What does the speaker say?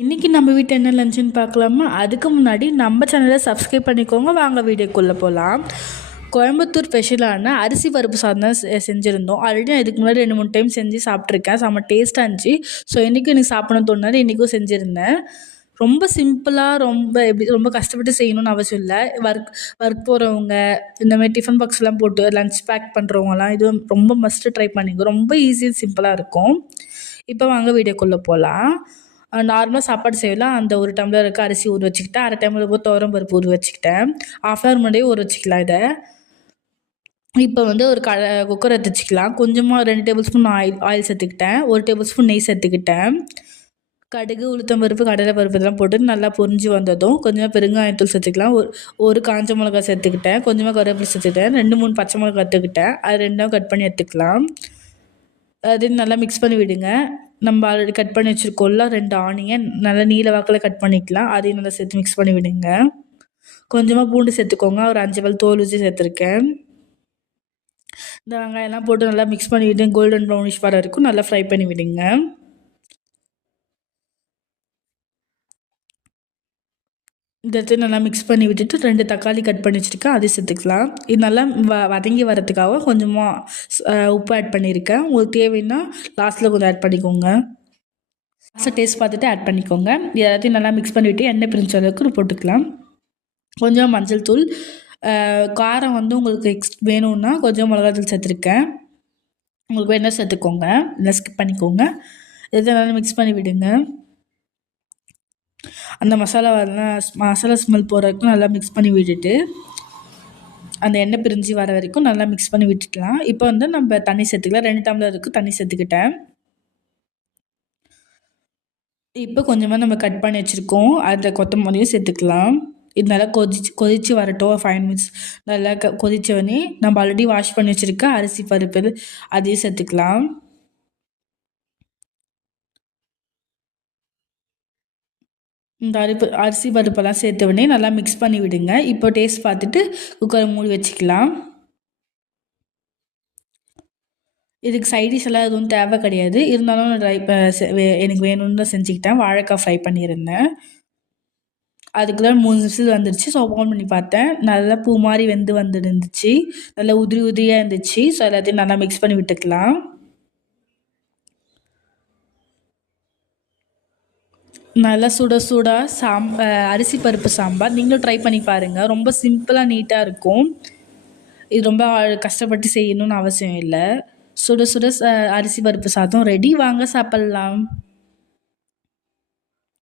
இன்றைக்கி நம்ம வீட்டு என்ன லஞ்சுன்னு பார்க்கலாமா? அதுக்கு முன்னாடி நம்ம சேனலை சப்ஸ்கிரைப் பண்ணிக்கோங்க. வாங்க வீடியோக்குள்ளே போகலாம். கோயம்புத்தூர் ஸ்பெஷலான அரிசி பருப்பு சாதம் தான் செஞ்சுருந்தோம். ஆல்ரெடி நான் இதுக்கு முன்னாடி 2-3 டைம் செஞ்சு சாப்பிட்ருக்கேன். செம்ம டேஸ்ட்டாக இருந்துச்சு. ஸோ இன்றைக்கும் எனக்கு சாப்பிடணும்னு தோணுனால இன்றைக்கும் செஞ்சுருந்தேன். ரொம்ப சிம்பிளாக ரொம்ப கஷ்டப்பட்டு செய்யணும்னு அவசியம் இல்லை. ஒர்க் போகிறவங்க, இந்தமாதிரி டிஃபன் பாக்ஸ்லாம் போட்டு லஞ்ச் பேக் பண்ணுறவங்கலாம் இது ரொம்ப மஸ்ட்டு ட்ரை பண்ணிங்க. ரொம்ப ஈஸியாக சிம்பிளாக இருக்கும். இப்போ வாங்க வீடியோக்குள்ளே போகலாம். நார்மலாக சாப்பாடு செய்யலாம். அந்த ஒரு டம்ளருக்கு அரிசி ஊற வச்சுக்கிட்டேன். அரை டம்ளர் துவரம் பருப்பு ஊற வச்சுக்கிட்டேன். ஹாஃப் அன் ஹவர் முன்னாடியே ஊற வச்சுக்கலாம் இதை. இப்போ வந்து ஒரு குக்கர் எடுத்து வச்சுக்கலாம். கொஞ்சமாக 2 டேபிள் ஸ்பூன் ஆயில் சேர்த்துக்கிட்டேன். 1 டேபிள் ஸ்பூன் நெய் சேர்த்துக்கிட்டேன். கடுகு, உளுத்தம் பருப்பு, கடலை பருப்பு இதெல்லாம் போட்டு நல்லா பொரிஞ்சு வந்ததும் கொஞ்சமாக பெருங்காயத்தூள் சேர்த்துக்கலாம். ஒரு காஞ்ச மிளகா சேர்த்துக்கிட்டேன். கொஞ்சமாக கருவேப்பிலை சேர்த்துக்கிட்டேன். 2-3 பச்சை மிளகா எடுத்துக்கிட்டேன். அது ரெண்டும் கட் பண்ணி எடுத்துக்கலாம். அது நல்லா மிக்ஸ் பண்ணி விடுங்க. நம்ம ஆல்ரெடி கட் பண்ணி வச்சுருக்கோம்ல 2 ஆனியன் நல்லா நீல வாக்கில் கட் பண்ணிக்கலாம். அதையும் நல்லா சேர்த்து மிக்ஸ் பண்ணி விடுங்க. கொஞ்சமாக பூண்டு சேர்த்துக்கோங்க. ஒரு 5 பல் தோல் ஊற்றி சேர்த்துருக்கேன். இந்த வெங்காயம்லாம் போட்டு நல்லா மிக்ஸ் பண்ணி விட்டு கோல்டன் ப்ரௌனிஷ் வர வரைக்கும் நல்லா ஃப்ரை பண்ணி விடுங்க. இந்த இடத்துல நல்லா மிக்ஸ் பண்ணி விட்டுட்டு 2 தக்காளி கட் பண்ணி வச்சுருக்கேன். அதையும் சேர்த்துக்கலாம். இது நல்லா வதங்கி வரதுக்காக கொஞ்சமாக உப்பு ஆட் பண்ணியிருக்கேன். உங்களுக்கு தேவைன்னா லாஸ்ட்டில் கொஞ்சம் ஆட் பண்ணிக்கோங்க. லாஸ்ட்டில் டேஸ்ட் பார்த்துட்டு ஆட் பண்ணிக்கோங்க. இது எல்லாத்தையும் நல்லா மிக்ஸ் பண்ணிவிட்டு எண்ணெய் பிரிஞ்ச அளவுக்கு போட்டுக்கலாம். கொஞ்சம் மஞ்சள் தூள், காரம் வந்து உங்களுக்கு வேணும்னா கொஞ்சம் மிளகாத்தூள் சேர்த்துருக்கேன். உங்களுக்கு வேணால் சேர்த்துக்கோங்க, இல்லை ஸ்கிப் பண்ணிக்கோங்க. இதை நல்லா மிக்ஸ் பண்ணி விடுங்க. அந்த மசாலா ஸ்மெல் போகிற வரைக்கும் நல்லா மிக்ஸ் பண்ணி விட்டுட்டு அந்த எண்ணெய் பிரிஞ்சு வர வரைக்கும் நல்லா மிக்ஸ் பண்ணி விட்டுக்கலாம். இப்போ வந்து நம்ம தண்ணி சேர்த்துக்கலாம். 2 டம்ளருக்கு தண்ணி சேர்த்துக்கிட்டேன். இப்போ கொஞ்சமாக நம்ம கட் பண்ணி வச்சுருக்கோம் அதில் கொத்தமல்லியும் சேர்த்துக்கலாம். இது நல்லா கொதிச்சு வரட்டும். 5 மினிட்ஸ் நல்லா கொதிச்சோடனே நம்ம ஆல்ரெடி வாஷ் பண்ணி வச்சுருக்க அரிசி பருப்பு அதையும் சேர்த்துக்கலாம். இந்த அரிசி பருப்பெல்லாம் சேர்த்த உடனே நல்லா மிக்ஸ் பண்ணி விடுங்க. இப்போ டேஸ்ட் பார்த்துட்டு குக்கரை மூடி வச்சுக்கலாம். இதுக்கு சைடிஷ் எல்லாம் எதுவும் தேவை கிடையாது. இருந்தாலும் எனக்கு வேணும்னு தான் செஞ்சுக்கிட்டேன். வாழைக்காய் ஃப்ரை பண்ணியிருந்தேன். அதுக்குள்ள 3 விசில் வந்துருச்சு. ஸோ ஓப்பன் பண்ணி பார்த்தேன். நல்லா பூ மாதிரி வெந்து வந்துருந்துச்சு. நல்லா உதிரி உதிரியாக இருந்துச்சு. ஸோ எல்லாத்தையும் நல்லா மிக்ஸ் பண்ணி விட்டுக்கலாம். நல்லா சுட சுட அரிசி பருப்பு சாம்பார் நீங்களும் ட்ரை பண்ணி பாருங்கள். ரொம்ப சிம்பிளாக நீட்டாக இருக்கும். இது ரொம்ப கஷ்டப்பட்டு செய்யணும்னு அவசியம் இல்லை. சுட சுட அரிசி பருப்பு சாதம் ரெடி. வாங்க சாப்பிட்லாம்.